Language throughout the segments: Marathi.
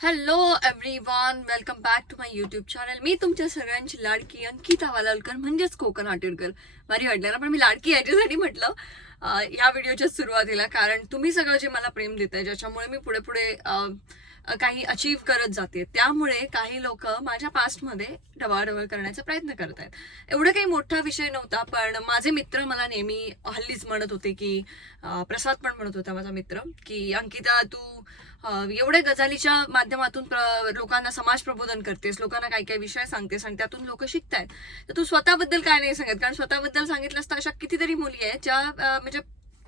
Hello everyone, welcome back to my YouTube channel. मी तुमच्या सगळ्यांची लाडकी अंकिता वालावलकर म्हणजेच कोकण आटीरकर. भारी वाटलं ना, पण मी लाडकी याच्यासाठी म्हटलं या व्हिडिओच्या सुरुवातीला, कारण तुम्ही सगळं जे मला प्रेम देताय, ज्याच्यामुळे मी पुढे पुढे काही अचीव्ह करत जाते, त्यामुळे काही लोक माझ्या पास्टमध्ये ढवळाढवळ करण्याचा प्रयत्न करत आहेत. एवढं काही मोठा विषय नव्हता, पण माझे मित्र मला नेहमी हल्लीच म्हणत होते की प्रसाद पण म्हणत होता माझा मित्र की अंकिता, तू एवढे गजालीच्या माध्यमातून लोकांना समाज प्रबोधन करतेस, लोकांना काही काही विषय सांगतेस आणि त्यातून लोक शिकतायत, तर तू स्वतःबद्दल काय नाही सांगत? कारण स्वतःबद्दल सांगितलंस तर अशा कितीतरी मुली आहेत ज्या म्हणजे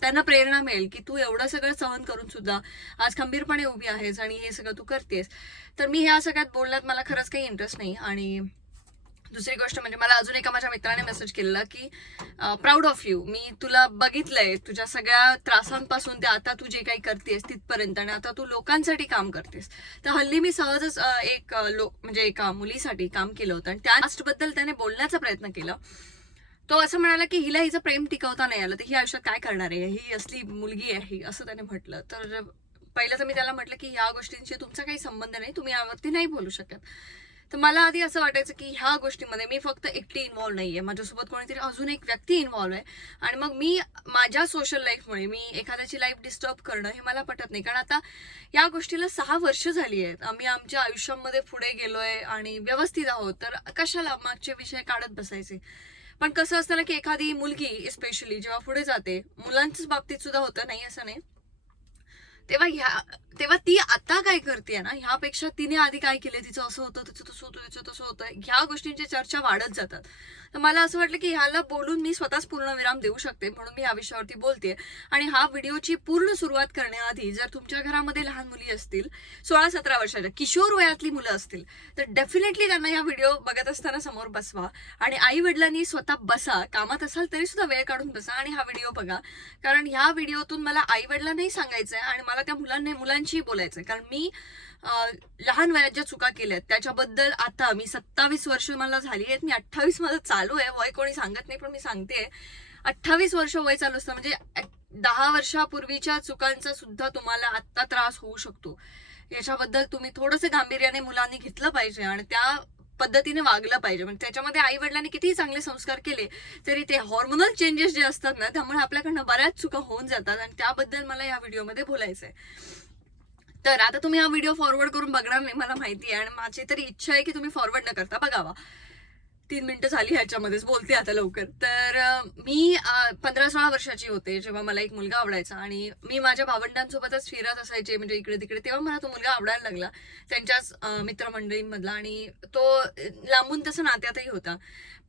त्यांना प्रेरणा मिळेल की तू एवढं सगळं सहन करून सुद्धा आज खंबीरपणे उभी आहेस आणि हे सगळं तू करतेस. तर मी ह्या सगळ्यात बोलण्यात मला खरंच काही इंटरेस्ट नाही. आणि दुसरी गोष्ट म्हणजे मला अजून एका माझ्या मित्राने मेसेज केलेला की प्राऊड ऑफ यू, मी तुला बघितलंय तुझ्या सगळ्या त्रासांपासून ते आता तू जे काही करतेस तिथपर्यंत, आणि आता तू लोकांसाठी काम करतेस. तर हल्ली मी सहजच म्हणजे एका मुलीसाठी काम केलं होतं आणि त्या कास्टबद्दल त्याने बोलण्याचा प्रयत्न केला. तो असं म्हणाला की हिला हिचं प्रेम टिकवता नाही आलं तर ही आयुष्यात काय करणार आहे, ही असली मुलगी आहे असं त्याने म्हटलं. तर पहिलं तर मी त्याला म्हटलं की ह्या गोष्टींशी तुमचा काही संबंध नाही, तुम्ही यावरती नाही बोलू शकत. तर मला आधी असं वाटायचं की ह्या गोष्टीमध्ये मी फक्त एकटी इन्व्हॉल्व नाहीये, माझ्यासोबत कोणीतरी अजून एक व्यक्ती इन्व्हॉल्व आहे, आणि मग मी माझ्या सोशल लाईफमुळे मी एखाद्याची लाईफ डिस्टर्ब करणं हे मला पटत नाही. कारण आता या गोष्टीला 6 वर्ष झाली आहेत, आम्ही आमच्या आयुष्यामध्ये पुढे गेलोय आणि व्यवस्थित आहोत, तर कशाला मागचे विषय काढत बसायचे. पण कसं असतं ना की एखादी मुलगी स्पेशली जेव्हा पुढे जाते, मुलांच्याच बाबतीत सुद्धा होतं, नाही असं नाही, तेव्हा ती आता काय करते ना, ह्यापेक्षा तिने आधी काय केलं, तिचं असं होतं, तिचं तसं होतं, तिचं तसं होतं, ह्या गोष्टींची चर्चा वाढत जातात. तर मला असं वाटलं की ह्याला बोलून मी स्वतःच पूर्णविराम देऊ शकते, म्हणून मी या विषयावरती बोलते. आणि हा व्हिडिओची पूर्ण सुरुवात करण्याआधी जर तुमच्या घरामध्ये लहान मुली असतील, 16-17 वर्षाच्या किशोर वयातली मुलं असतील, तर डेफिनेटली त्यांना हा व्हिडिओ बघत असताना समोर बसवा. आणि आई वडिलांनी स्वतः बसा, कामात असाल तरी सुद्धा वेळ काढून बसा आणि हा व्हिडिओ बघा. कारण ह्या व्हिडिओतून मला आई वडिलांनाही सांगायचंय आणि मला त्या मुलांशी बोलायचंय. कारण मी लहान वयात ज्या चुका केल्यात त्याच्याबद्दल, आता मी 27 वर्ष मला झाली आहेत, मी 28 माझं चालू आहे, वय कोणी सांगत नाही पण मी सांगते, 28 वर्ष वय चालू असतं म्हणजे 10 वर्षापूर्वीच्या चुकांचा सुद्धा तुम्हाला आत्ता त्रास होऊ शकतो. याच्याबद्दल तुम्ही थोडंसं गांभीर्याने मुलांनी घेतलं पाहिजे आणि त्या पद्धतीने वागलं पाहिजे. म्हणजे त्याच्यामध्ये आई वडिलांनी कितीही चांगले संस्कार केले तरी ते हॉर्मोनल चेंजेस जे असतात ना, त्यामुळे आपल्याकडनं बऱ्याच चुका होऊन जातात आणि त्याबद्दल मला या व्हिडिओमध्ये बोलायचंय. तर आता तुम्ही हा व्हिडिओ फॉरवर्ड करून बघणार नाही मला माहिती आहे, आणि माझी तरी इच्छा आहे की तुम्ही फॉरवर्ड न करता बघावा. 3 मिनिटं झाली ह्याच्यामध्येच, बोलते आता लवकर. तर मी 15-16 वर्षाची होते जेव्हा मला एक मुलगा आवडायचा आणि मी माझ्या भावंडांसोबतच फिरत असायचे, म्हणजे इकडे तिकडे. तेव्हा मला तो मुलगा आवडायला लागला त्यांच्याच मित्रमंडळींमधला, आणि तो लांबून तसं नात्यातही होता.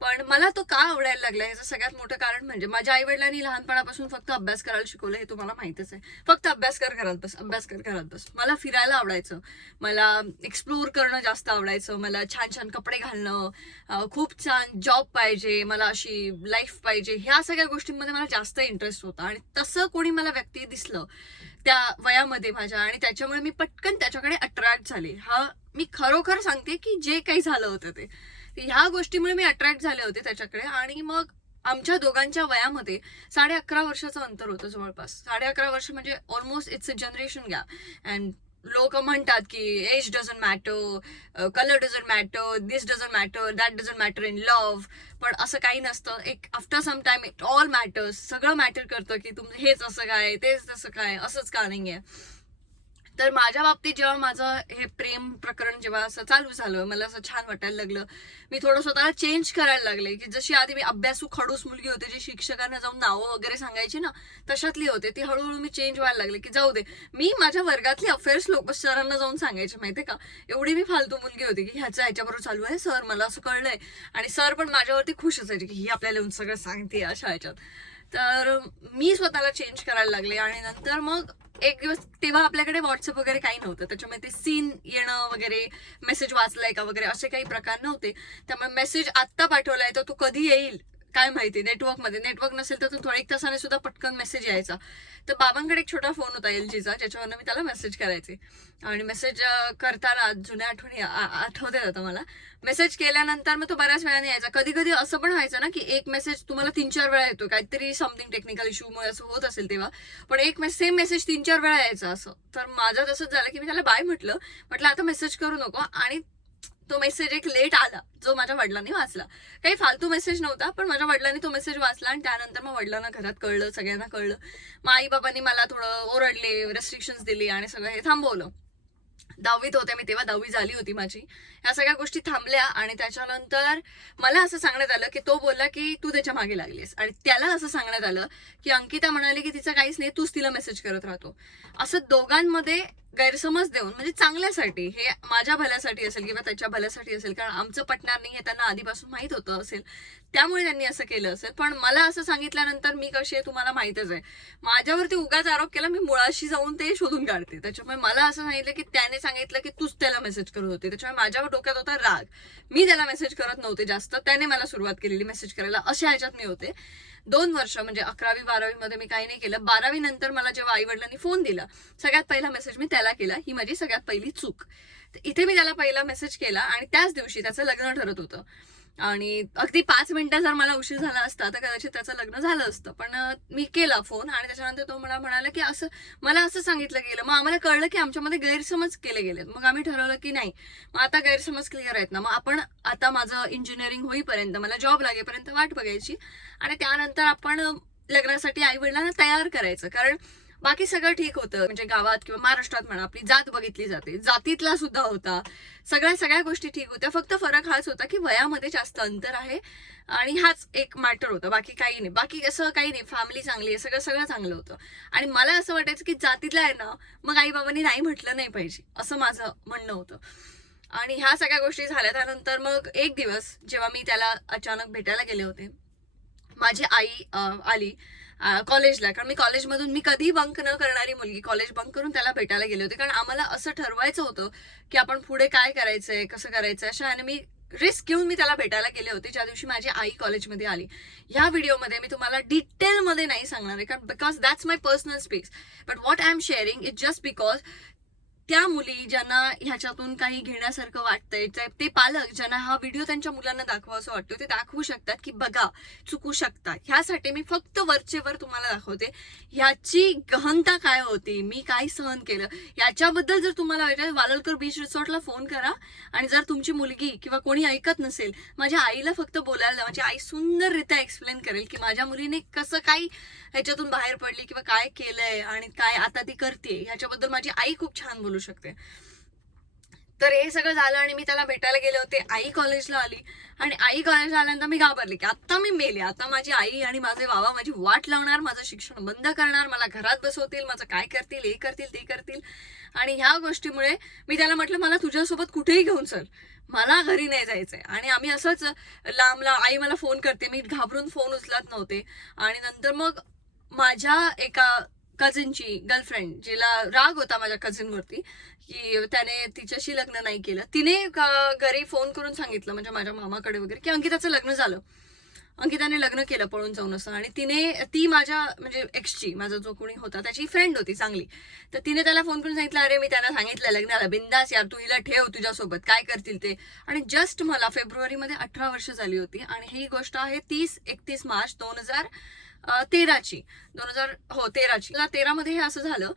पण मला तो का आवडायला लागला ह्याचं सगळ्यात मोठं कारण म्हणजे माझ्या आई वडिलांनी लहानपणापासून फक्त अभ्यास करायला शिकवलं, हे तुम्हाला माहितच आहे. फक्त अभ्यास कर, घरात बस, अभ्यास कर, घरात बस. मला फिरायला आवडायचं, मला एक्सप्लोर करणं जास्त आवडायचं, मला छान छान कपडे घालणं, खूप छान जॉब पाहिजे, मला अशी लाईफ पाहिजे, ह्या सगळ्या गोष्टींमध्ये मला जास्त इंटरेस्ट होता. आणि तसं कोणी मला व्यक्ती दिसलं त्या वयामध्ये माझ्या, आणि त्याच्यामुळे मी पटकन त्याच्याकडे अट्रॅक्ट झाले. हा मी खरोखर सांगते की जे काही झालं होतं ते ह्या गोष्टीमुळे मी अट्रॅक्ट झाले होते त्याच्याकडे. आणि मग आमच्या दोघांच्या वयामध्ये 11.5 वर्षाचं अंतर होतं जवळपास. 11.5 वर्ष म्हणजे almost it's a generation gap. And लोक म्हणतात की age doesn't matter, colour doesn't matter, this doesn't matter, that doesn't matter in love. पण असं काही नसतं. एक after some time it all matters, सगळं मॅटर करतं की तुम हेच असं काय, तेच तसं काय, असंच का नाहीये. तर माझ्या बाबतीत जेव्हा माझं हे प्रेम प्रकरण जेव्हा असं चालू झालं, मला असं छान वाटायला लागलं, मी थोडं स्वतःला चेंज करायला लागले. की जशी आधी मी अभ्यासू खडूस मुलगी होते, जी शिक्षकांना जाऊन नावं वगैरे सांगायची ना, तशातली होते, ती हळूहळू मी चेंज व्हायला लागले. की जाऊ दे, मी माझ्या वर्गातली अफेअर्स लोक सरांना जाऊन सांगायचे, माहितीये का, एवढी मी फालतू मुलगी होती की ह्याच्याबरोबर चालू आहे सर, मला असं कळलंय. आणि सर पण माझ्यावरती खुश असायचे की ही आपल्याला येऊन सगळं सांगते अशा ह्याच्यात. तर मी स्वतःला चेंज करायला लागले. आणि नंतर मग एक दिवस, तेव्हा आपल्याकडे व्हॉट्सअप वगैरे काही नव्हतं, त्याच्यामुळे ते सीन येणं वगैरे, मेसेज वाचलाय का वगैरे असे काही प्रकार नव्हते. त्यामुळे मेसेज आत्ता पाठवलाय तर तो कधी येईल काय माहिती नेटवर्क नसेल तर थोड्या 1 तासाने सुद्धा पटकन मेसेज यायचा. तर बाबांकडे एक छोटा फोन होता LGचा, ज्याच्यावरनं मी त्याला मेसेज करायचे. आणि मेसेज करताना जुन्या आठवणी आठवतात आता मला. मेसेज केल्यानंतर मग तो बऱ्याच वेळाने यायचा. कधी कधी असं पण व्हायचं ना, की एक मेसेज तुम्हाला 3-4 वेळा येतो, काहीतरी समथिंग टेक्निकल इश्यूमुळे असं होत असेल तेव्हा. पण एक सेम मेसेज 3-4 वेळा यायचा असं. तर माझं तसंच झालं, की मी त्याला बाय म्हटलं आता मेसेज करू नको. आणि तो मेसेज एक लेट आला, जो माझ्या वडिलांनी वाचला. काही फालतू मेसेज नव्हता, पण माझ्या वडिलांनी तो मेसेज वाचला आणि त्यानंतर मग वडिलांना घरात कळलं, सगळ्यांना कळलं. मग आई बाबांनी मला थोडं ओरडले, रेस्ट्रिक्शन्स दिली आणि सगळं हे थांबवलं. 10वीत होते मी तेव्हा, 10वी झाली होती माझी. ह्या सगळ्या गोष्टी थांबल्या आणि त्याच्यानंतर मला असं सांगण्यात आलं, की तो बोलला की तू त्याच्या मागे लागलीस. आणि त्याला असं सांगण्यात आलं, की अंकिता म्हणाली की तिचं काहीच नाही, तूच तिला मेसेज करत राहतो. असं दोघांमध्ये गैरसमज देऊन, म्हणजे चांगल्यासाठी, हे माझ्या भल्यासाठी असेल किंवा त्याच्या भल्यासाठी असेल, कारण आमचं पटणार नाही हे त्यांना आधीपासून माहित होतं असेल, त्यामुळे त्यांनी असं केलं असेल. पण मला असं सांगितल्यानंतर मी कशी आहे तुम्हाला माहितच आहे, माझ्यावरती उगाच आरोप केला, मी मुळाशी जाऊन ते शोधून काढते. त्याच्यामुळे मला असं सांगितलं की त्याने सांगितलं की तूच त्याला मेसेज करत होते. त्याच्यामुळे माझ्या डोक्यात होता राग. मी त्याला मेसेज करत नव्हते जास्त, त्याने मला सुरुवात केलेली मेसेज करायला, अशा ह्याच्यात मी होते. 2 वर्ष म्हणजे 11वी-12वी मध्ये मी काही नाही केलं. 12वी नंतर मला जेव्हा आई वडिलांनी फोन दिला, सगळ्यात पहिला मेसेज मी त्याला केला. ही माझी सगळ्यात पहिली चूक. इथे मी त्याला पहिला मेसेज केला आणि त्याच दिवशी त्याचं लग्न ठरत होतं. आणि अगदी 5 मिनिटं जर मला उशीर झाला असता तर कदाचित त्याचं लग्न झालं असतं. पण मी केला फोन आणि त्याच्यानंतर तो मला म्हणाला की मला असं सांगितलं गेलं. मग आम्हाला कळलं की आमच्यामध्ये गैरसमज केले गेलेत. मग आम्ही ठरवलं की नाही, मग आता गैरसमज क्लिअर आहेत ना, मग आपण आता माझं इंजिनिअरिंग होईपर्यंत, मला जॉब लागेपर्यंत वाट बघायची आणि त्यानंतर आपण लग्नासाठी आई वडिलांना तयार करायचं. कारण बाकी सगळं ठीक होतं, म्हणजे गावात किंवा महाराष्ट्रात म्हणा आपली जात बघितली जाते, जातीतला सुद्धा होता, सगळ्या गोष्टी ठीक होत्या. फक्त फरक हाच होता की वयामध्ये जास्त अंतर आहे आणि हाच एक मॅटर होता, बाकी काही नाही. बाकी असं काही नाही, फॅमिली चांगली आहे, सगळं चांगलं होतं. आणि मला असं वाटायचं की जातीतला आहे ना, मग आई बाबांनी नाही म्हटलं नाही पाहिजे, असं माझं म्हणणं होतं. आणि ह्या सगळ्या गोष्टी झाल्या. त्यानंतर मग एक दिवस जेव्हा मी त्याला अचानक भेटायला गेले होते, माझी आई आली कॉलेजला. कारण मी कधी बंक न करणारी मुलगी, कॉलेज बंक करून त्याला भेटायला गेले होते. कारण आम्हाला असं ठरवायचं होतं की आपण पुढे काय करायचंय, कसं करायचंय, अशा आणि मी रिस्क घेऊन मी त्याला भेटायला गेले होते, ज्या दिवशी माझी आई कॉलेजमध्ये आली. ह्या व्हिडिओमध्ये मी तुम्हाला डिटेलमध्ये नाही सांगणार आहे, कारण because that's my personal space. But what I am sharing is just because त्या मुली ज्यांना ह्याच्यातून काही घेण्यासारखं वाटतंय, ते पालक ज्यांना हा व्हिडिओ त्यांच्या मुलांना दाखवा असं वाटतं, ते दाखवू शकतात की बघा चुकू शकतात. ह्यासाठी मी फक्त वरचेवर तुम्हाला दाखवते ह्याची गहनता काय होती, मी काय सहन केलं. याच्याबद्दल जर तुम्हाला वाटेल, वालवलकर बीच रिसॉर्टला फोन करा. आणि जर तुमची मुलगी किंवा कोणी ऐकत नसेल, माझ्या आईला फक्त बोलायला, माझी आई सुंदररित्या एक्सप्लेन करेल की माझ्या मुलीने कसं काही ह्याच्यातून बाहेर पडली किंवा काय केलंय आणि काय आता ती करते, ह्याच्याबद्दल माझी आई खूप छान बोलू शकते. तर हे सगळं झालं आणि मी त्याला भेटायला गेले होते. आई कॉलेजला आली आणि आई कॉलेजला आल्यानंतर मी घाबरले की आता मी मेले, आता माझी आई आणि माझे बाबा माझी वाट लावणार, माझं शिक्षण बंद करणार, मला घरात बसवतील, माझं काय करतील, हे करतील ते करतील. आणि ह्या गोष्टीमुळे मी त्याला म्हटलं मला तुझ्यासोबत कुठेही घेऊन चल, मला घरी नाही जायचंय. आणि आम्ही असंच लांबला, आई मला फोन करते, मी घाबरून फोन उचलत नव्हते. आणि नंतर मग माझ्या एका कझिनची गर्लफ्रेंड, जिला राग होता माझ्या कझिनवरती की त्याने तिच्याशी लग्न नाही केलं, तिने घरी फोन करून सांगितलं, म्हणजे माझ्या मामाकडे वगैरे, की अंकिताचं लग्न झालं, अंकिताने लग्न केलं पळून जाऊन असं. आणि ती माझ्या म्हणजे एक्सची, माझा जो कोणी होता त्याची फ्रेंड होती चांगली, तर तिने त्याला फोन करून सांगितलं, अरे मी त्यांना सांगितलं लग्नाला, बिंदास यार, तू हिला ठेव तुझ्यासोबत, काय करतील ते. आणि जस्ट मला फेब्रुवारीमध्ये 18 वर्ष झाली होती. आणि ही गोष्ट आहे 30-31 मार्च 2013ची. 2013 मध्ये हे असं झालं.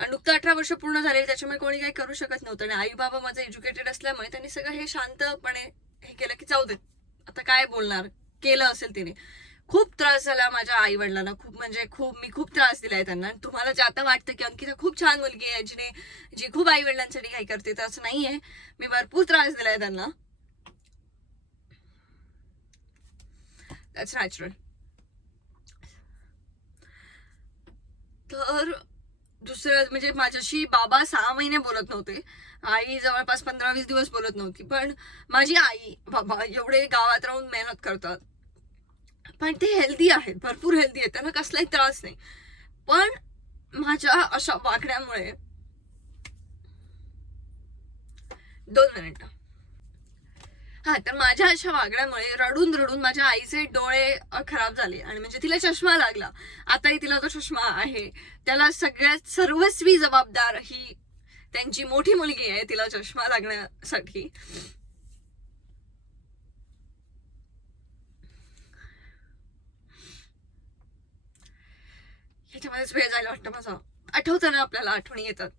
नुकतं 18 वर्ष पूर्ण झाले, त्याच्यामुळे कोणी काही करू शकत नव्हतं. आणि आई बाबा माझं एज्युकेटेड असल्यामुळे त्यांनी सगळं हे शांतपणे हे केलं की जाऊ दे, आता काय बोलणार, केलं असेल तिने. खूप त्रास झाला माझ्या आई वडिलांना, मी खूप त्रास दिलाय त्यांना. तुम्हाला जे आता वाटतं की अंकिता खूप छान मुलगी आहे, जी खूप आई वडिलांसाठी काही करते, तर असं नाहीये. मी भरपूर त्रास दिलाय त्यांना. That's natural. तर दुसरं म्हणजे माझ्याशी बाबा 6 महिने बोलत नव्हते, आई जवळपास 15-20 दिवस बोलत नव्हती. पण माझी आई बाबा एवढे गावात राहून मेहनत करतात, पण ते हेल्दी आहेत, भरपूर हेल्दी आहेत, त्यांना कसलाही त्रास नाही. पण माझ्या अशा वागण्यामुळे 2 मिनिटं हा, तर माझ्या अशा वागण्यामुळे रडून रडून माझ्या आईचे डोळे खराब झाले आणि म्हणजे तिला चष्मा लागला. आताही तिला तो चष्मा आहे. त्याला सगळ्यात सर्वस्वी जबाबदार ही त्यांची मोठी मुलगी आहे तिला चष्मा लागण्यासाठी. ह्याच्यामध्येच वेळ जायला वाटतं माझा. आठवतं ना, आपल्याला आठवणी येतात.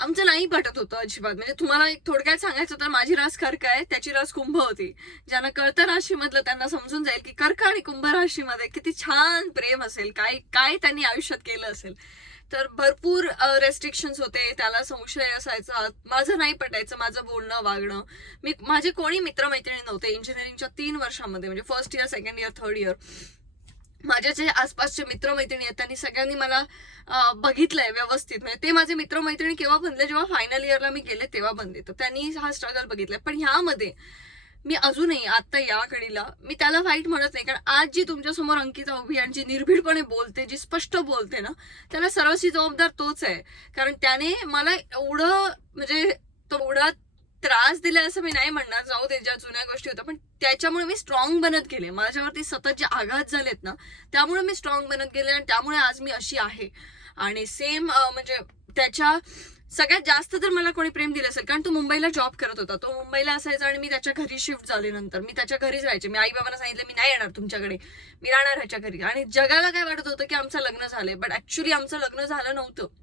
आमचं नाही पटत होतं अजिबात. म्हणजे तुम्हाला एक थोडक्यात सांगायचं तर माझी रास कर्क आहे, त्याची रास कुंभ होती. ज्यांना कळतं राशीमधलं त्यांना समजून जाईल की कर्क आणि कुंभ राशीमध्ये किती छान प्रेम असेल, काय काय त्यांनी आयुष्यात केलं असेल. तर भरपूर रेस्ट्रिक्शन्स होते, त्याला संशय असायचा, माझं नाही पटायचं, माझं बोलणं वागणं. माझे कोणी मित्रमैत्रिणी नव्हते इंजिनिअरिंगच्या 3 वर्षामध्ये, म्हणजे first year, second year, third year. माझ्या जे आसपासचे मित्रमैत्रिणी आहेत त्यांनी सगळ्यांनी मला बघितलंय व्यवस्थित. म्हणजे ते माझे मित्रमैत्रिणी केव्हा बनले, जेव्हा फायनल इयरला मी गेले तेव्हा बनले. तर त्यांनी हा स्ट्रगल बघितलाय. पण ह्यामध्ये मी अजूनही आता या घडीला मी त्याला वाईट म्हणत नाही, कारण आज जी तुमच्या समोर अंकिता उभी आणि जी निर्भीडपणे बोलते, जी स्पष्ट बोलते ना, त्याला सर्वस्वी जबाबदार तोच आहे. कारण त्याने मला एवढं म्हणजे तो एवढा त्रास दिलाय असं मी नाही म्हणणार, जाऊ दे, ज्या जुन्या गोष्टी होत्या, पण त्याच्यामुळे मी स्ट्रॉंग बनत गेले. माझ्यावरती सतत जे आघात झालेत ना, त्यामुळे मी स्ट्रॉंग बनत गेले आणि त्यामुळे आज मी अशी आहे. आणि सेम म्हणजे त्याच्या सगळ्यात जास्त जर मला कोणी प्रेम दिलं असेल, कारण तो मुंबईला जॉब करत होता, तो मुंबईला असायचा आणि मी त्याच्या घरी शिफ्ट झाले. नंतर मी त्याच्या घरीच राहायचे. मी आई बाबांना सांगितलं मी नाही येणार तुमच्याकडे, मी राहणार ह्याच्या घरी. आणि जगाला काय वाटत होतं की आमचं लग्न झालंय, बट ऍक्च्युली आमचं लग्न झालं नव्हतं.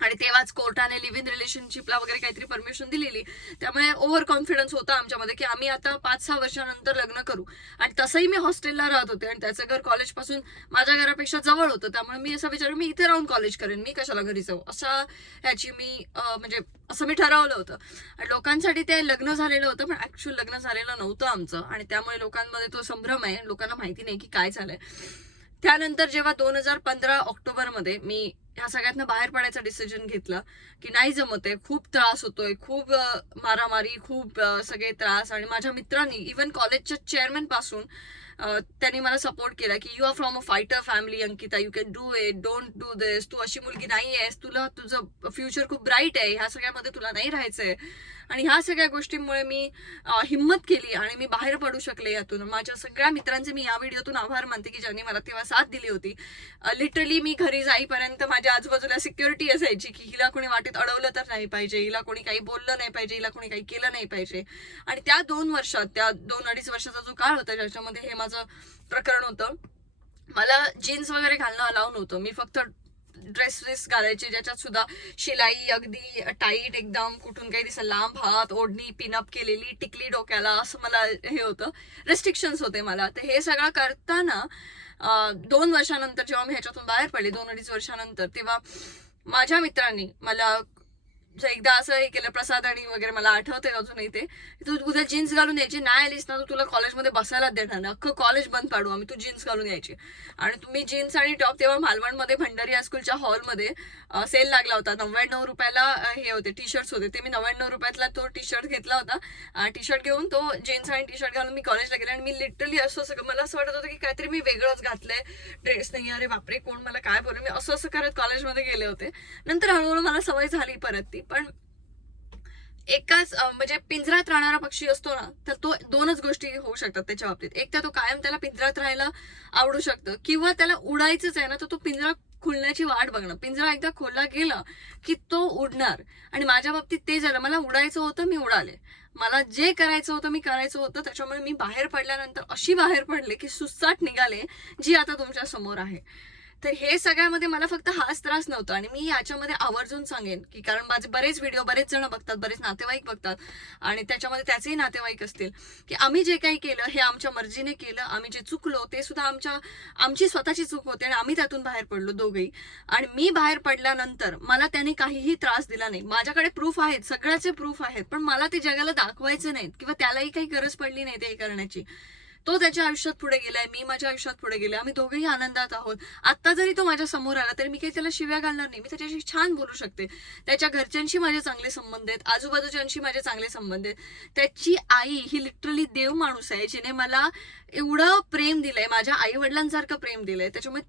आणि तेव्हाच कोर्टाने लिव्ह इन रिलेशनशिपला वगैरे काहीतरी परमिशन दिलेली. त्यामुळे ओव्हर कॉन्फिडन्स होता आमच्यामध्ये की आम्ही आता 5-6 वर्षानंतर लग्न करू. आणि तसंही मी हॉस्टेलला राहत होते आणि त्याचं घर कॉलेजपासून माझ्या घरापेक्षा जवळ होतं. त्यामुळे मी असं विचार, मी इथे राहून कॉलेज करेन, मी कशाला घरी जाऊ, असा ह्याची मी म्हणजे असं मी ठरवलं होतं. आणि लोकांसाठी ते लग्न झालेलं होतं, पण ऍक्च्युअल लग्न झालेलं नव्हतं आमचं. आणि त्यामुळे लोकांमध्ये तो संभ्रम आहे, लोकांना माहिती नाही की काय झालंय. त्यानंतर जेव्हा 2015 ऑक्टोबरमध्ये मी ह्या सगळ्यातनं बाहेर पडायचा डिसिजन घेतला की नाही जमत आहे, खूप त्रास होतोय, खूप मारामारी, खूप सगळे त्रास. आणि माझ्या मित्रांनी, इव्हन कॉलेजच्या चेअरमॅन पासून त्यांनी मला सपोर्ट केला की you are from a fighter family Ankita, you can do it, don't do this, तू अशी मुलगी नाही आहेस, तुला तुझं फ्युचर खूप ब्राईट आहे, ह्या सगळ्यामध्ये तुला नाही राहायचंय. आणि ह्या सगळ्या गोष्टींमुळे मी हिंमत केली आणि मी बाहेर पडू शकले यातून. माझ्या सगळ्या मित्रांचे मी या व्हिडिओतून आभार मानते की ज्यांनी मला तेव्हा साथ दिली होती. लिटरली मी घरी जाईपर्यंत माझ्या आजूबाजूला सिक्युरिटी असायची की हिला कोणी वाटेत अडवलं तर नाही पाहिजे, हिला कोणी काही बोललं नाही पाहिजे, हिला कोणी काही केलं नाही पाहिजे. आणि त्या 2 वर्षात, त्या 2-2.5 वर्षाचा जो काळ होता ज्याच्यामध्ये हे माझं प्रकरण होतं, मला जीन्स वगैरे घालणं अलाव नव्हतं. मी फक्त ड्रेसेस घालायचे ज्याच्यात सुद्धा शिलाई अगदी टाईट एकदम, कुठून काही दिसत, लांब हात, ओढणी पिनअप केलेली, टिकली डोक्याला, असं मला हे होतं, रेस्ट्रिक्शन्स होते मला. तर हे सगळं करताना 2 वर्षानंतर जेव्हा मी ह्याच्यातून बाहेर पडले, 2-2.5 वर्षानंतर, तेव्हा माझ्या मित्रांनी मला एकदा असं हे केलं, प्रसाद आणि वगैरे, मला आठवतंय अजूनही ते, तू उद्या जीन्स घालून यायची, नाही आलीस ना तर तुला कॉलेजमध्ये बसायलाच देणार नाही, अख्खं कॉलेज बंद पाडू आम्ही, तू जीन्स घालून यायची. आणि तुम्ही जीन्स आणि टॉप, तेव्हा मालवणमध्ये भंडारी हायस्कूलच्या हॉलमध्ये सेल लागला होता, 99 रुपयाला हे होते, टी शर्ट्स होते. ते मी 99 रुपयातला तो टी शर्ट घेतला होता. टी शर्ट घेऊन तो जीन्स आणि टी शर्ट घालून मी कॉलेजला गेले. आणि मी लिटरली असं मला असं वाटत होतं की काहीतरी मी वेगळंच घातलंय, ड्रेस नाही, अरे बापरे कोण मला काय बोलू, मी असं करत कॉलेजमध्ये गेले होते. नंतर हळूहळू मला सवय झाली परत ती. पण एकाच म्हणजे पिंजरात राहणारा पक्षी असतो ना, तर तो 2च गोष्टी होऊ शकतात त्याच्या बाबतीत. एक तर तो कायम त्याला पिंजरात राहायला आवडू शकतं, किंवा त्याला उडायचंच आहे ना, तर तो पिंजरा खुलण्याची वाट बघणं. पिंजरा एकदा खोलला गेला की तो उडणार. आणि माझ्या बाबतीत ते झालं, मला उडायचं होतं, मी उडाले. मला जे करायचं होतं मी करायचं होतं. त्याच्यामुळे मी बाहेर पडल्यानंतर अशी बाहेर पडले की सुसाट निघाले, जी आता तुमच्या समोर आहे. तर हे सगळ्यामध्ये मला फक्त हाच त्रास नव्हता. आणि मी याच्यामध्ये आवर्जून सांगेन की, कारण माझे बरेच व्हिडिओ बरेच जण बघतात, बरेच नातेवाईक बघतात, आणि त्याच्यामध्ये त्याचेही नातेवाईक असतील, की आम्ही जे काही केलं हे आमच्या मर्जीने केलं. आम्ही जे चुकलो ते सुद्धा आमची स्वतःची चूक होती आणि आम्ही त्यातून बाहेर पडलो दोघेही. आणि मी बाहेर पडल्यानंतर मला त्याने काहीही त्रास दिला नाही. माझ्याकडे प्रूफ आहेत, सगळ्याचे प्रूफ आहेत, पण मला ते जगाला दाखवायचे नाहीत किंवा त्यालाही काही गरज पडली नाही ते करण्याची. तो त्याच्या आयुष्यात पुढे गेलाय, मी माझ्या आयुष्यात पुढे गेले, आम्ही दोघेही आनंदात आहोत. आता जरी तो माझ्या समोर आला तरी मी काही त्याला शिव्या घालणार नाही, मी त्याच्याशी छान बोलू शकते. त्याच्या घरच्यांशी माझे चांगले संबंध आहेत, आजूबाजूच्यांशी माझे चांगले संबंध आहेत. त्याची आई ही लिटरली देव माणूस आहे, जिने मला एवढं प्रेम दिलंय, माझ्या आई वडिलांसारखं प्रेम दिलंय. त्याच्यामुळे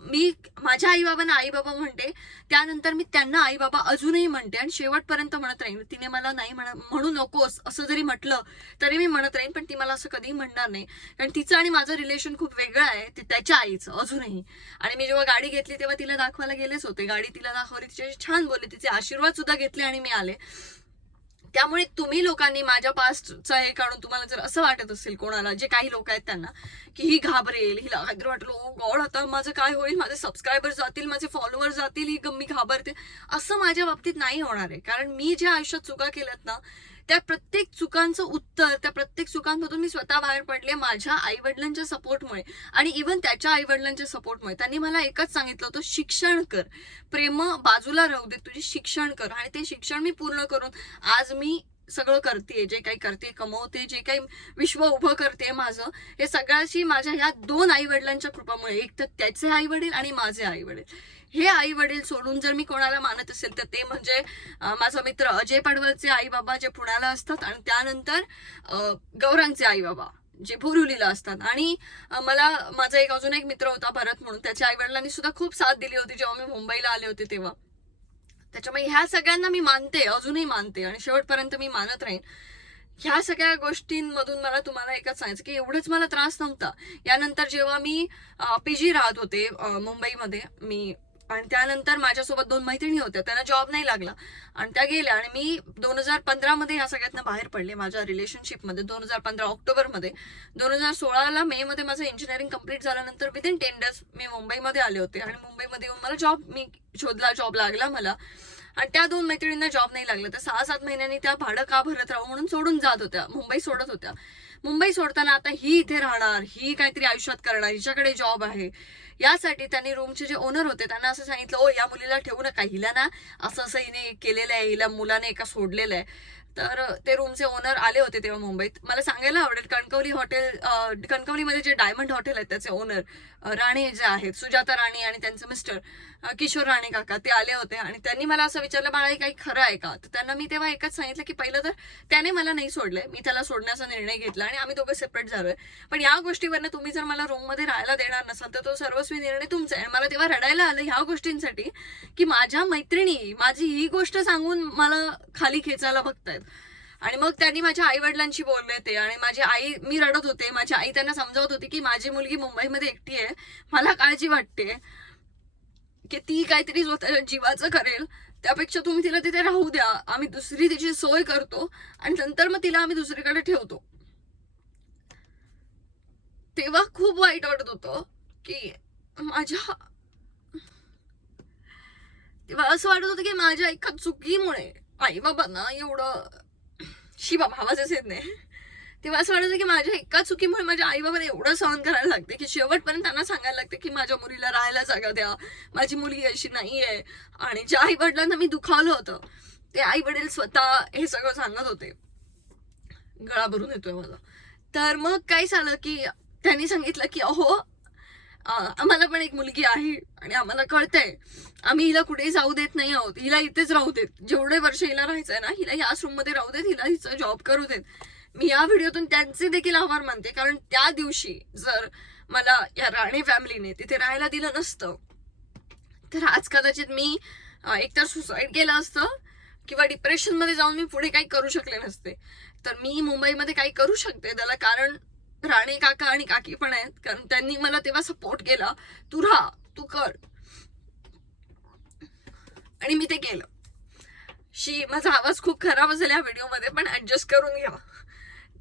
मी माझ्या आई बाबांना आई बाबा म्हणते, त्यानंतर मी त्यांना आई बाबा अजूनही म्हणते आणि शेवटपर्यंत म्हणत राहीन. तिने मला नाही म्हणू नकोस असं जरी म्हटलं तरी मी म्हणत राहीन, पण ती मला असं कधीही म्हणणार नाही. कारण तिचं आणि माझं रिलेशन खूप वेगळं आहे, ते त्याच्या आईचं अजूनही. आणि मी जेव्हा गाडी घेतली तेव्हा तिला दाखवायला गेलेच होते, गाडी तिला दाखवली, तिच्याशी छान बोलले, तिचे आशीर्वाद सुद्धा घेतले आणि मी आले. त्यामुळे तुम्ही लोकांनी माझ्या पास्टचा हे काढून, तुम्हाला जर असं वाटत असेल कोणाला, जे काही लोक आहेत त्यांना, की ही घाबरेल, हिला काहीतरी वाटलं ओ गॉड आता माझं काय होईल, माझे सबस्क्रायबर जातील, माझे फॉलोअर जातील, ही मी घाबरते, असं माझ्या बाबतीत नाही होणार आहे. कारण मी ज्या आयुष्यात चुका केल्यात ना, त्या प्रत्येक चुकांचं उत्तर, त्या प्रत्येक चुकांमधून मी स्वतः बाहेर पडले माझ्या आई वडिलांच्या सपोर्टमुळे. आणि इव्हन त्याच्या आई वडिलांच्या सपोर्टमुळे. त्यांनी मला एकच सांगितलं होतं, शिक्षण कर, प्रेम बाजूला राहू दे, तुझे शिक्षण कर. आणि ते शिक्षण मी पूर्ण करून आज मी सगळं करते, जे काही करते, कमवते, जे काही विश्व उभं करते माझं, हे सगळ्याशी माझ्या ह्या 2 आई वडिलांच्या कृपामुळे. एक तर त्याचे आई वडील आणि माझे आई वडील. हे आई वडील सोडून जर मी कोणाला मानत असेल तर ते म्हणजे माझा मित्र अजय पडवलचे आई बाबा, जे पुण्याला असतात, आणि त्यानंतर गौरांगचे आई बाबा, जे बोरिवलीला असतात. आणि मला माझा अजून एक मित्र होता भरत म्हणून, त्याच्या आई वडिलांनी सुद्धा खूप साथ दिली होती जेव्हा मी मुंबईला आले होते तेव्हा. त्याच्यामुळे ह्या सगळ्यांना मी मानते, अजूनही मानते आणि शेवटपर्यंत मी मानत राहीन. ह्या सगळ्या गोष्टींमधून मला तुम्हाला एकच सांगायचं की एवढंच मला त्रास नव्हता. यानंतर जेव्हा मी पीजी राहत होते मुंबईमध्ये मी, आणि त्यानंतर माझ्यासोबत 2 मैत्रिणी होत्या, त्यांना जॉब नाही लागला आणि त्या गेल्या. आणि मी 2015 मध्ये ह्या सगळ्यातनं बाहेर पडले माझ्या रिलेशनशिपमध्ये. 2015 ऑक्टोबरमध्ये, 2016 मे मध्ये माझं इंजिनिअरिंग कम्प्लीट झाल्यानंतर विदिन 10 days मी मुंबईमध्ये आले होते. आणि मुंबईमध्ये येऊन मला मी शोधला, जॉब लागला मला. आणि त्या 2 मैत्रिणींना जॉब नाही लागला, तर 6-7 महिन्यांनी त्या भाडं का भरत राहू म्हणून सोडून जात होत्या, मुंबई सोडत होत्या. मुंबई सोडताना आता ही इथे राहणार, ही काहीतरी आयुष्यात करणार, हिच्याकडे जॉब आहे, यासाठी त्यांनी रूमचे जे ओनर होते त्यांना असं सांगितलं, ओ या मुलीला ठेवू नका, हिला ना असं असं हिने केलेलं आहे, हिला मुलाने एका सोडलेलं आहे. तर ते रूमचे ओनर आले होते तेव्हा मुंबईत. मला सांगायला आवडेल, कणकवलीमध्ये जे डायमंड हॉटेल आहे त्याचे ओनर राणे जे आहेत, सुजाता राणे आणि त्यांचे मिस्टर किशोर राणे काका, ते आले होते. आणि त्यांनी मला असं विचारलं, बाळा हे काही खरं आहे का? तर त्यांना मी तेव्हा एकच सांगितलं की पहिलं तर त्याने मला नाही सोडलंय, मी त्याला सोडण्याचा निर्णय घेतला आणि आम्ही दोघं सेपरेट झालोय. पण या गोष्टीवरनं तुम्ही जर मला रूम मध्ये राहायला देणार नसाल तर तो सर्वस्वी निर्णय तुमचा आहे. मला तेव्हा रडायला आलं ह्या गोष्टींसाठी की माझ्या मैत्रिणी माझी ही गोष्ट सांगून मला खाली खेचायला बघतायत. आणि मग त्यांनी माझ्या आई वडिलांशी बोलले ते, आणि माझी आई, मी रडत होते, माझी आई त्यांना समजावत होती की माझी मुलगी मुंबईमध्ये एकटी आहे, मला काळजी वाटते की ती काहीतरी स्वतःच्या जीवाचं करेल, त्यापेक्षा तुम्ही तिला तिथे राहू द्या, आम्ही दुसरी तिची सोय करतो आणि नंतर मग तिला आम्ही दुसरीकडे ठेवतो. तेव्हा खूप वाईट वाटत होतं की तेव्हा असं वाटत होतं की माझ्या एका चुकीमुळे आई बाबांना एवढं शिवा आवाजच येत नाही. तेव्हा असं वाटतं की माझ्या एका चुकीमुळे माझ्या आई बाबांना एवढं सहन करायला लागते की शेवटपर्यंत त्यांना सांगायला लागते की माझ्या मुलीला राहायला जागा द्या, माझी मुलगी अशी नाहीये. आणि ज्या आई वडिलांना मी दुखावलं होतं ते आई वडील स्वतः हे सगळं सांगत होते. गळा भरून येतोय मला. तर मग काय झालं की त्यांनी सांगितलं की अहो आम्हाला पण एक मुलगी आहे आणि आम्हाला कळतंय, आम्ही हिला कुठेही जाऊ देत नाही आहोत, हिला इथेच राहू देत, जेवढे वर्ष हिला राहायचंय ना हिला याच रूम मध्ये राहू देत, हिला हिचा जॉब करू देत. मी या व्हिडिओतून त्यांचे देखील आभार मानते, कारण त्या दिवशी जर मला या राणे फॅमिलीने तिथे राहायला दिलं नसतं तर आज कदाचित मी एकतर सुसाईड केलं असतं किंवा डिप्रेशन मध्ये जाऊन मी पुढे काही करू शकले नसते. तर मी मुंबईमध्ये काही करू शकते त्याला कारण राणे काका आणि काकी पण आहेत, कारण त्यांनी मला तेव्हा सपोर्ट केला, तू राहा, तू कर, आणि मी ते केलं. माझा आवाज खूप खराब असेल या व्हिडिओमध्ये, पण ऍडजस्ट करून घ्या.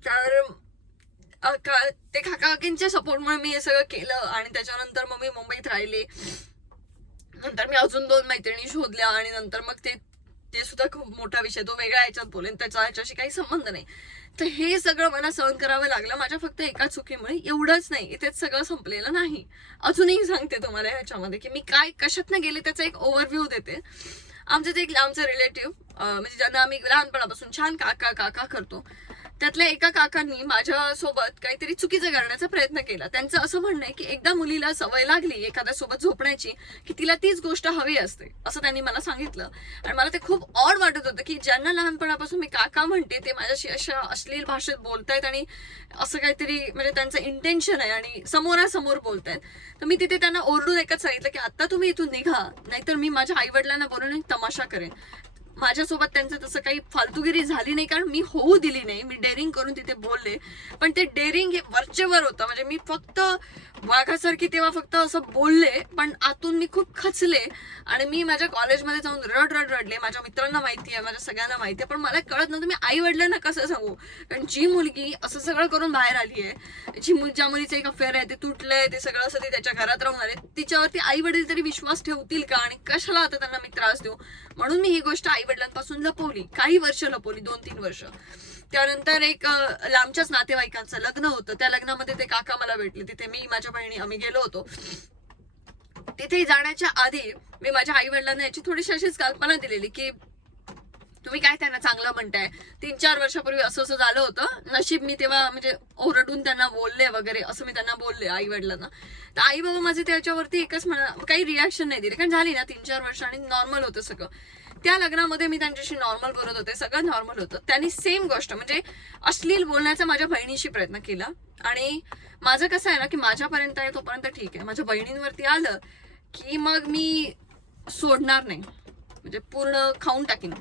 तर ते काका काकींच्या सपोर्टमुळे मी हे सगळं केलं आणि त्याच्यानंतर मग मी मुंबईत राहिले. नंतर मी अजून 2 मैत्रिणी शोधल्या आणि नंतर मग ते सुद्धा खूप मोठा विषय, तो वेगळ्या ह्याच्यात बोलेन, त्याचा ह्याच्याशी काही संबंध नाही. तर हे सगळं मला सहन करावं लागलं माझ्या फक्त एका चुकीमुळे. एवढंच नाही, इथेच सगळं संपलेलं नाही. अजूनही सांगते तुम्हाला ह्याच्यामध्ये की मी काय कशातनं गेले त्याचा एक ओव्हरव्ह्यू देते. आमचे रिलेटिव्ह म्हणजे ज्यांना आम्ही लहानपणापासून छान काका काका करतो, त्यातल्या एका काकांनी माझ्यासोबत काहीतरी चुकीचं करण्याचा प्रयत्न केला. त्यांचं असं म्हणणं आहे की एकदा मुलीला सवय लागली एखाद्या सोबत झोपण्याची की तिला तीच गोष्ट हवी असते, असं त्यांनी मला सांगितलं. आणि मला ते खूप ऑड वाटत होतं की ज्यांना लहानपणापासून मी काका म्हणते ते माझ्याशी अशा अश्लील भाषेत बोलतायत आणि असं काहीतरी म्हणजे त्यांचं इंटेन्शन आहे आणि समोरासमोर बोलतायत. तर मी तिथे त्यांना ओरडून एकच सांगितलं की आता तुम्ही इथून निघा, नाहीतर मी माझ्या आई वडिलांना बोलून तमाशा करेन. माझ्यासोबत त्यांचं तसं काही फालतूगिरी झाली नाही, कारण मी होऊ दिली नाही. मी डेअरिंग करून तिथे बोलले, पण ते डेअरिंग हे वरचेवर होतं. म्हणजे मी फक्त वाघासारखी तेव्हा फक्त असं बोलले, पण आतून मी खूप खचले आणि मी माझ्या कॉलेजमध्ये जाऊन रडले. माझ्या मित्रांना माहिती आहे, माझ्या सगळ्यांना माहिती आहे, पण मला कळत नव्हतं मी आई वडिलांना कसं सांगू. कारण जी मुलगी असं सगळं करून बाहेर आली आहे, ज्या मुलीचं एक अफेअर आहे, ते तुटलंय, ते सगळं असं ते त्याच्या घरात राहून आले, तिच्यावरती आई वडील तरी विश्वास ठेवतील का आणि कशाला आता त्यांना मी त्रास देऊ. म्हणून मी ही गोष्ट आई वडिलांपासून लपवली, काही वर्ष लपवली, 2-3 वर्ष. त्यानंतर एक लांबच्याच नातेवाईकांचं लग्न होतं. त्या लग्नामध्ये ते काका मला भेटले. तिथे मी, माझ्या बहिणी आम्ही गेलो होतो. तिथे जाण्याच्या आधी मी माझ्या आई वडिलांना याची थोडीशी अशीच कल्पना दिलेली की तुम्ही काय त्यांना चांगलं म्हणताय, 3-4 वर्षापूर्वी असं झालं होतं, नशीब मी तेव्हा म्हणजे ओरडून त्यांना बोलले वगैरे, असं मी त्यांना बोलले आई वडिलांना. तर आई बाबा माझे त्याच्यावरती एकच काही रिॲक्शन नाही दिली, कारण झाली ना 3-4 वर्ष आणि नॉर्मल होतं सगळं. त्या लग्नामध्ये मी त्यांच्याशी नॉर्मल बोलत होते, सगळं नॉर्मल होतं. त्यांनी सेम गोष्ट म्हणजे अश्लील बोलण्याचा माझ्या बहिणीशी प्रयत्न केला. आणि माझं कसं आहे ना की माझ्यापर्यंत आहे तोपर्यंत ठीक आहे, माझ्या बहिणींवरती आलं की मग मी सोडणार नाही, म्हणजे पूर्ण खाऊन टाकीन.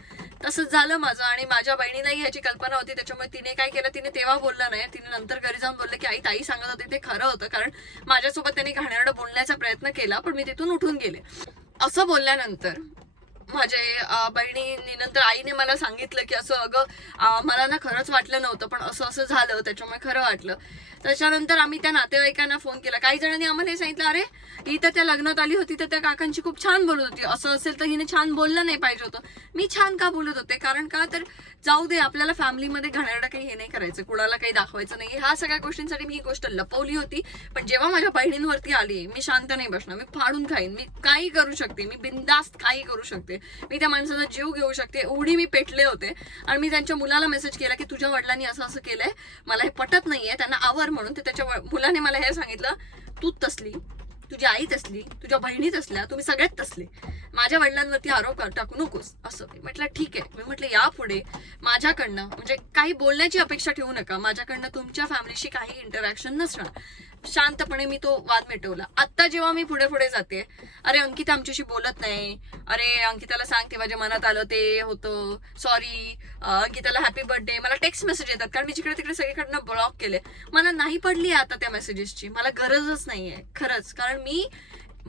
तसंच झालं माझं. आणि माझ्या बहिणीलाही ह्याची कल्पना होती, त्याच्यामुळे तिने काय केलं, तिने तेव्हा बोललं नाही, तिने नंतर घरी जाऊन बोलले की आई ताई सांगत होते ते खरं होतं, कारण माझ्यासोबत त्यांनी घाणेरडं बोलण्याचा प्रयत्न केला, पण मी तिथून उठून गेले. असं बोलल्यानंतर माझ्या बहिणीने नंतर आईने मला सांगितलं की असं अगं मला ना खरंच वाटलं नव्हतं, पण असं असं झालं, त्याच्यामुळे खरं वाटलं. त्याच्यानंतर आम्ही त्या नातेवाईकांना फोन केला. काही जणांनी आम्हाला हे सांगितलं, अरे ही तर त्या लग्नात आली होती तर त्या काकांची खूप छान बोलत होती, असं असेल तर हिने छान बोललं नाही पाहिजे होतं. मी छान का बोलत होते, कारण का तर जाऊ दे, आपल्याला फॅमिलीमध्ये घाणेरडं काही हे नाही करायचं, कुणाला काही दाखवायचं नाही, ह्या सगळ्या गोष्टींसाठी मी ही गोष्ट लपवली होती. पण जेव्हा माझ्या बहिणींवरती आली, मी शांत नाही बसणार, मी फाडून खाईन, मी काही करू शकते, मी बिनधास्त काही करू शकते, मी त्या माणसाचा जीव घेऊ शकते, एवढी मी पेटले होते. आणि मी त्यांच्या मुलाला मेसेज केला की तुझ्या वडिलांनी असं असं केलंय, मला हे पटत नाहीये, त्यांना आवर म्हणून. तर त्याच्या मुलाने मला हे सांगितलं, तू तसली, तुझी आई तसली, तुझ्या बहिणी तसल्या, तुम्ही सगळ्यात तसले, माझ्या वडिलांवरती आरोप टाकू नकोस. असं मी म्हटलं ठीक आहे. मी म्हटलं यापुढे माझ्याकडनं म्हणजे काही बोलण्याची अपेक्षा ठेवू नका, माझ्याकडनं तुमच्या फॅमिलीशी काही इंटरॅक्शन नसणार. शांतपणे मी तो वाद मिटवला. आता जेव्हा मी पुढे पुढे जाते, अरे अंकिता आमच्याशी बोलत नाही, अरे अंकिताला सांग ते माझ्या मनात आलं ते होतं, सॉरी, अंकिताला हॅपी बर्थडे, मला टेक्स्ट मेसेज येतात, कारण मी जिकडे तिकडे सगळीकडनं ब्लॉक केले. मला नाही पडली आता त्या मेसेजेसची, मला गरजच नाहीये खरंच. कारण मी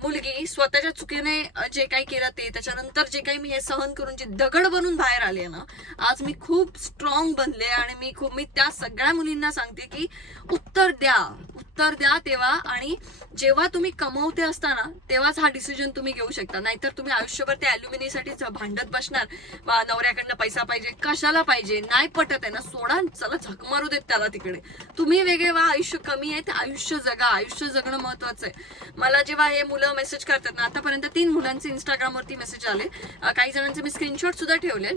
मुलगी स्वतःच्या चुकीने जे काही केलं ते, त्याच्यानंतर जे काही मी हे सहन करून जे दगड बनून बाहेर आले ना, आज मी खूप स्ट्रॉंग बनले. आणि मी त्या सगळ्या मुलींना सांगते की उत्तर द्या तेव्हा. आणि जेव्हा तुम्ही कमवते असताना तेव्हाच हा डिसिजन तुम्ही घेऊ शकता, नाहीतर तुम्ही आयुष्यभर त्या अल्युमिनीसाठीच भांडत बसणार. नवऱ्याकडनं पैसा पाहिजे, कशाला पाहिजे, नाही पटत आहे ना, सोडा, चला झक मारू देत त्याला तिकडे, तुम्ही वेगळे व्हा, आयुष्य कमी आहे ते आयुष्य जगा, आयुष्य जगणं महत्वाचं आहे. मला जेव्हा हे मुलं मेसेज करतात ना, आतापर्यंत 3 मुलांचे इंस्टाग्रामवरती मेसेज आले, काही जणांचे मी स्क्रीनशॉट सुद्धा ठेवले,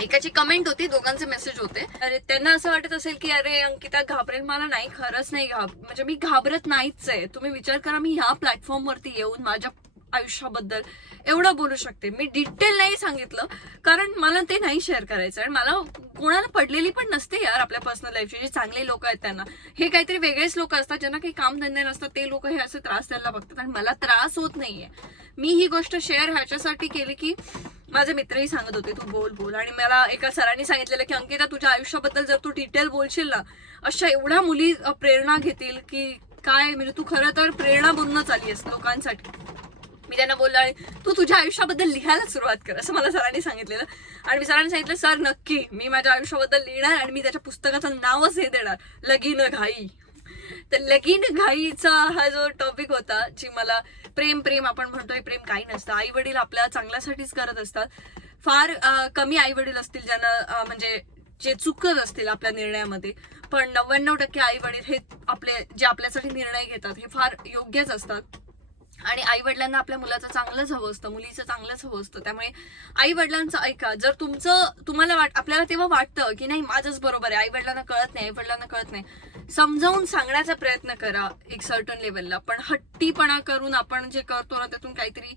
एकाची कमेंट होती, दोघांचे मेसेज होते. अरे त्यांना असं वाटत असेल की अरे अंकिता घाबरेल, मला नाही, खरंच नाही म्हणजे मी घाबरत नाहीच आहे. तुम्ही विचार करा, मी ह्या प्लॅटफॉर्मवरती येऊन माझ्या आयुष्याबद्दल एवढं बोलू शकते. मी डिटेल नाही सांगितलं, कारण मला ते नाही शेअर करायचं. आणि मला कोणाला पडलेली पण नसते यार आपल्या पर्सनल लाईफची. जे चांगले लोक आहेत त्यांना हे काहीतरी वेगळेच लोक असतात, ज्यांना काही काम धंदे नसतात, ते लोक हे असे त्रास द्यायला बघतात. आणि मला त्रास होत नाहीये. मी ही गोष्ट शेअर ह्याच्यासाठी केली की माझे मित्रही सांगत होते तू बोल. आणि मला एका सरांनी सांगितलेलं की अंकिता तुझ्या आयुष्याबद्दल जर तू डिटेल बोलशील ना, अशा एवढ्या मुली प्रेरणा घेतील की काय, म्हणजे तू खरं तर प्रेरणा बनूनच आली आहेस लोकांसाठी. मी त्यांना बोललो, आणि तू तुझ्या आयुष्याबद्दल लिहायला सुरुवात कर, असं मला सरांनी सांगितलेलं. आणि मी सरांनी सांगितलं सर नक्की मी माझ्या आयुष्याबद्दल लिहिणार, आणि मी त्याच्या पुस्तकाचं नावच हे देणार, लगीन घाई. तर लगीन घाईचा हा जो टॉपिक होता, जी मला प्रेम आपण म्हणतोय, प्रेम काही नसतं. आई वडील आपल्या चांगल्यासाठीच करत असतात. फार कमी आई वडील असतील ज्यांना म्हणजे जे चुकत असतील आपल्या निर्णयामध्ये, पण 99% आई वडील हे जे आपल्यासाठी निर्णय घेतात हे फार योग्यच असतात. आणि आई वडिलांना आपल्या मुलाचं चांगलंच हवं असतं, मुलीचं चांगलंच हवं असतं. त्यामुळे आई वडिलांचं ऐका. जर तुम्हाला आपल्याला तेव्हा वाटतं की नाही माझंच बरोबर आहे, आई वडिलांना कळत नाही, आई वडिलांना कळत नाही, समजावून सांगण्याचा प्रयत्न करा एक सर्टन लेवलला. पण हट्टीपणा करून आपण जे करतो ना त्यातून काहीतरी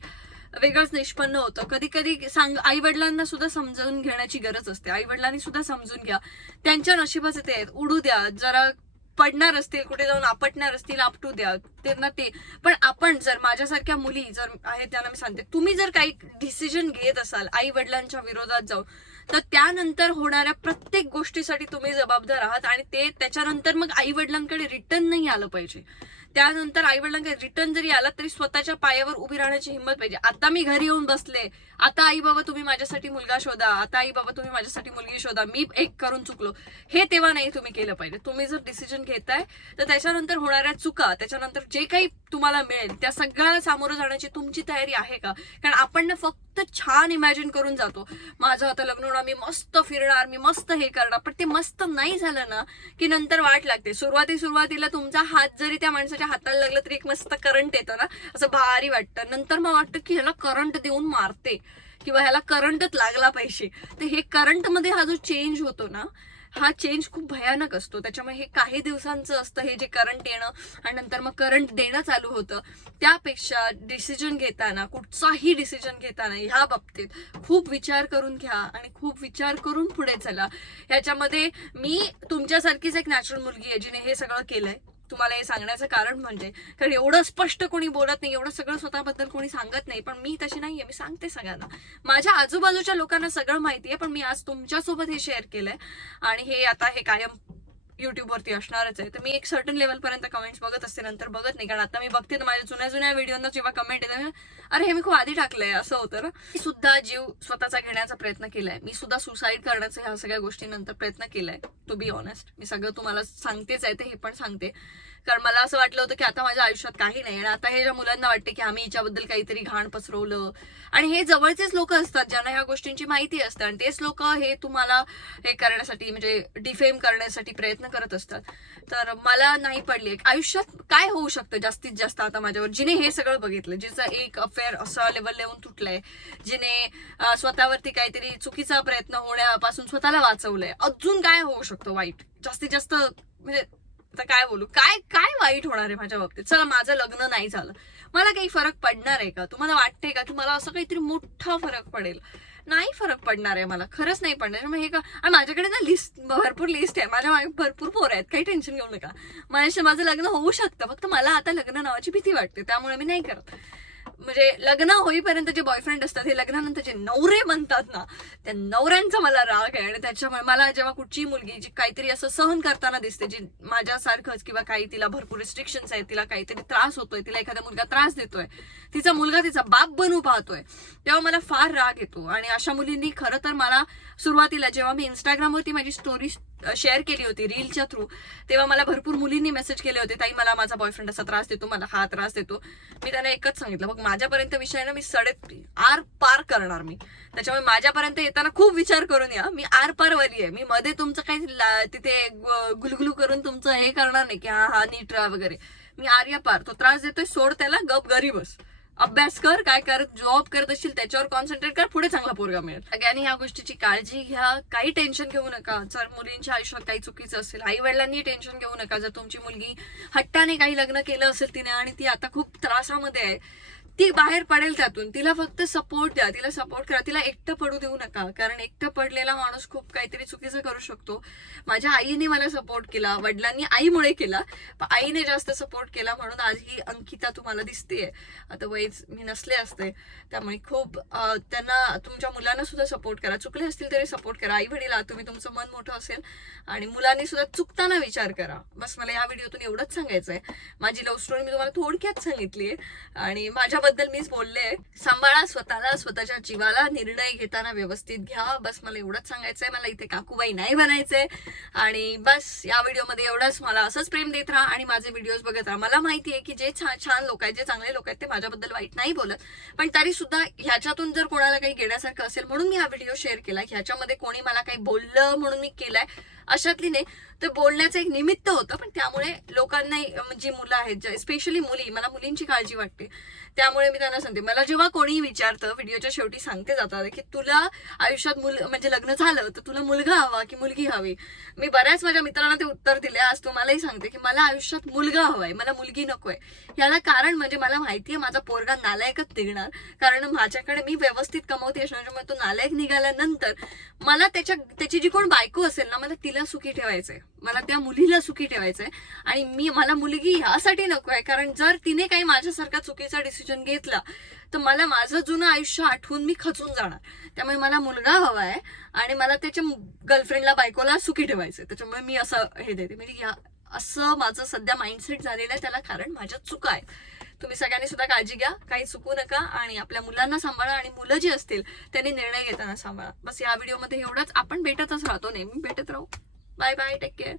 वेगळंच निष्पन्न होतं. कधी कधी आई वडिलांना सुद्धा समजावून घेण्याची गरज असते. आई वडिलांनी सुद्धा समजून घ्या, त्यांच्या नशिबाचे ते आहेत, उडू द्या. जरा पडणार असतील, कुठे जाऊन आपटणार असतील, आपटू द्या त्यांना ते. पण आपण जर माझ्यासारख्या मुली जर आहेत त्यांना मी सांगते, तुम्ही जर काही डिसिजन घेत असाल आई वडिलांच्या विरोधात जाऊन, तर त्यानंतर होणाऱ्या प्रत्येक गोष्टीसाठी तुम्ही जबाबदार आहात. आणि ते त्याच्यानंतर मग आई वडिलांकडे रिटर्न नाही आलं पाहिजे. त्यानंतर आई वडिलांकडे रिटर्न जरी आला तरी स्वतःच्या पायावर उभी राहण्याची हिंमत पाहिजे. आता मी घरी येऊन बसले, आता आई बाबा तुम्ही माझ्यासाठी मुलगा शोधा, आता आई बाबा तुम्ही माझ्यासाठी मुलगी शोधा, मी एक करून चुकलो, हे तेव्हा नाही तुम्ही केलं पाहिजे. तुम्ही जर डिसिजन घेताय तर त्याच्यानंतर होणाऱ्या चुका, त्याच्यानंतर जे काही तुम्हाला मिळेल त्या सगळ्याला सामोरं जाण्याची तुमची तयारी आहे का? कारण आपण ना फक्त छान इमॅजिन करून जातो, माझं आता लग्न होणार, मी मस्त फिरणार, मी मस्त हे करणार. पण ते मस्त नाही झालं ना की नंतर वाट लागते. सुरुवातीला तुमचा हात जरी त्या माणसाच्या हाताला लागला तरी एक मस्त करंट येतं ना, असं भारी वाटतं. नंतर मग वाटतं की ह्याला करंट देऊन मारते किंवा ह्याला करंटच लागला पाहिजे. तर हे करंट मध्ये हा जो चेंज होतो ना, हा चेंज खूप भयानक असतो. त्याच्यामुळे हे काही दिवसांचं असतं हे जे करंट येणं आणि नंतर मग करंट देणं चालू होतं. त्यापेक्षा डिसिजन घेताना, कुठचाही डिसिजन घेताना ह्या बाबतीत खूप विचार करून घ्या आणि खूप विचार करून पुढे चला. ह्याच्यामध्ये मी तुमच्यासारखीच एक नॅचरल मुलगी आहे जिने हे सगळं केलंय. तुम्हाला हे सांगण्याचं कारण म्हणजे कारण एवढं स्पष्ट कोणी बोलत नाही, एवढं सगळं स्वतःबद्दल कोणी सांगत नाही. पण मी तशी नाहीये, मी सांगते सगळ्यांना. माझ्या आजूबाजूच्या लोकांना सगळं माहितीये, पण मी आज तुमच्यासोबत हे शेअर केलंय आणि हे आता हे कायम युट्यूबवरती असणारच आहे. तर मी एक सर्टन लेवल पर्यंत कमेंट्स बघत असते, नंतर बघत नाही. कारण आता मी बघते तर माझ्या जुन्या व्हिडिओना जेव्हा कमेंट येतात, अरे हे मी खूप आधी टाकलंय असं होतं ना. मी सुद्धा जीव स्वतःचा घेण्याचा प्रयत्न केलाय, मी सुद्धा सुसाईड करण्याचा ह्या सगळ्या गोष्टीनंतर प्रयत्न केलाय. टू बी ऑनेस्ट मी सगळं तुम्हाला सांगतेच आहे, ते हे पण सांगते. कारण मला असं वाटलं होतं की आता माझ्या आयुष्यात काही नाही. आणि आता हे ज्या मुलांना वाटते की आम्ही हिच्याबद्दल काहीतरी घाण पसरवलं, आणि हे जवळचेच लोक असतात ज्यांना ह्या गोष्टींची माहिती असते, आणि तेच लोक हे तुम्हाला हे करण्यासाठी म्हणजे डिफेम करण्यासाठी प्रयत्न करत असतात. तर मला नाही पडली. आयुष्यात काय होऊ शकतं जास्तीत जास्त आता माझ्यावर, जिने हे सगळं बघितलं, जिचं एक अफेअर असं लेवल येऊन तुटलंय, जिने स्वतःवरती काहीतरी चुकीचा प्रयत्न होण्यापासून स्वतःला वाचवलंय, अजून काय होऊ शकतं वाईट जास्तीत जास्त? म्हणजे आता काय बोलू, काय काय वाईट होणार आहे माझ्या बाबतीत? चला माझं लग्न नाही झालं, मला काही फरक पडणार आहे का? तुम्हाला वाटतंय का की मला असं काहीतरी मोठा फरक पडेल? नाही फरक पडणार आहे मला, खरंच नाही पडणार. मग हे का? आणि माझ्याकडे ना भरपूर लिस्ट आहे, माझ्या मागे भरपूर पोरं आहेत, काही टेन्शन घेऊ नका. माझं लग्न होऊ शकतं, फक्त मला आता लग्न नावाची भीती वाटते, त्यामुळे मी नाही करत. म्हणजे लग्न होईपर्यंत जे बॉयफ्रेंड असतात, हे लग्नानंतर जे नवरे म्हणतात ना, त्या नवऱ्यांचा मला राग आहे. आणि त्याच्यामुळे मला जेव्हा कुठची मुलगी जी काहीतरी असं सहन करताना दिसते, जी माझ्यासारखंच किंवा काही तिला भरपूर रिस्ट्रिक्शन्स आहेत, तिला काहीतरी त्रास होतोय, तिला एखादा मुलगा त्रास देतोय, तिचा मुलगा तिचा बाप बनू पाहतोय, तेव्हा मला फार राग येतो. आणि अशा मुलींनी खरं तर मला सुरुवातीला जेव्हा मी इंस्टाग्रामवरती माझी स्टोरी शेअर केली होती रीलच्या थ्रू, तेव्हा मला भरपूर मुलींनी मेसेज केले होते, ताई मला माझा बॉयफ्रेंड असा त्रास देतो, मला हा त्रास देतो. मी त्यांना एकच सांगितलं, मग माझ्यापर्यंत विषय ना मी आर पार करणार. मी त्याच्यामुळे माझ्यापर्यंत येताना खूप विचार करून या, मी आर पार वाली आहे. मी मध्ये तुमचं काही तिथे गुलगुलू करून तुमचं हे करणार नाही की हा नीट राहा वगैरे. मी आर्या पार, तो त्रास देतोय सोड त्याला, गप घरी बस, अभ्यास कर, काय कर, जॉब करत असशील त्याच्यावर कॉन्सन्ट्रेट कर, पुढे चांगला पोरगा मिळेल. सगळ्यांनी ह्या गोष्टीची काळजी घ्या, काही टेन्शन घेऊ नका. जर मुलींच्या आयुष्यात काही चुकीचं असेल, आई वडिलांनी टेन्शन घेऊ नका. जर तुमची मुलगी हट्टाने काही लग्न केलं असेल तिने आणि ती आता खूप त्रासामध्ये आहे, ती बाहेर पडेल त्यातून, तिला फक्त सपोर्ट द्या, तिला सपोर्ट करा, तिला एकटं पडू देऊ नका. कारण एकटं पडलेला माणूस खूप काहीतरी चुकीचं करू शकतो. माझ्या आईने मला सपोर्ट केला, वडिलांनी आईमुळे केला, पण आईने जास्त सपोर्ट केला म्हणून आज ही अंकिता तुम्हाला दिसतेय. अदरवाईज मी नसले असते. त्यामुळे खूप त्यांना, तुमच्या मुलांना सुद्धा सपोर्ट करा, चुकले असतील तरी सपोर्ट करा. आई वडील तुम्ही, तुमचं मन मोठं असेल, आणि मुलांनी सुद्धा चुकताना विचार करा. बस मला या व्हिडिओतून एवढंच सांगायचंय. माझी लव्ह स्टोरी मी तुम्हाला थोडक्यात सांगितलीये आणि माझ्याबद्दल मीच बोलले. सांभाळा स्वतःला, स्वतःच्या जीवाला, निर्णय घेताना व्यवस्थित घ्या. बस मला एवढंच सांगायचंय. मला इथे काकूबाई नाही बनायचंय. आणि बस या व्हिडिओमध्ये एवढंच. मला असंच प्रेम देत राहा आणि माझे व्हिडिओज बघत राहा. मला माहिती आहे की जे छान लोक आहेत, जे चांगले लोक आहेत, ते माझ्याबद्दल वाईट नाही बोलत, पण तरी सुद्धा ह्याच्यातून जर कोणाला काही घेण्यासारखं असेल म्हणून मी हा व्हिडिओ शेअर केला. ह्याच्यामध्ये कोणी मला काही बोललं म्हणून मी केलाय अशातली नाही. ते बोलण्याचं एक निमित्त होतं. पण त्यामुळे लोकांना, जी मुलं आहेत, स्पेशली मुली, मला मुलींची काळजी वाटते, त्यामुळे मी त्यांना सांगते. मला जेव्हा कोणी विचारतं, व्हिडिओच्या शेवटी सांगते जातात की तुला आयुष्यात म्हणजे लग्न झालं तर तुला मुलगा हवा की मुलगी हवी, मी बऱ्याच माझ्या मित्रांना ते उत्तर दिले. आज तुम्हालाही सांगते की मला आयुष्यात मुलगा हवाय, मला मुलगी नकोय. याला कारण म्हणजे मला माहितीये माझा पोरगा नालायकच निघणार, कारण माझ्याकडे मी व्यवस्थित कमवते असल्यामुळे तो नालायक निघाल्यानंतर मला त्याची जी कोण बायको असेल ना, मला तिला सुखी ठेवायचंय, मला त्या मुलीला सुखी ठेवायचंय. आणि मला मुलगी ह्यासाठी नकोय, कारण जर तिने काही माझ्यासारखा चुकीचा डिसिजन घेतला तर मला माझं जुनं आयुष्य आठवून मी खचून जाणार. त्यामुळे मला मुलगा हवाय आणि मला त्याच्या गर्लफ्रेंडला, बायकोला सुखी ठेवायचंय. त्याच्यामुळे मी असं हे देते. म्हणजे असं माझं सध्या माइंडसेट झालेलं आहे. त्याला कारण माझ्या चुका आहेत. तुम्ही सगळ्यांनी सुद्धा काळजी घ्या, काही चुकू नका आणि आपल्या मुलांना सांभाळा आणि मुलं जी असतील त्यांनी निर्णय घेताना सांभाळा. बस या व्हिडिओमध्ये एवढंच. आपण भेटतच राहतो, नेहमी भेटत राहू. Bye bye, take care.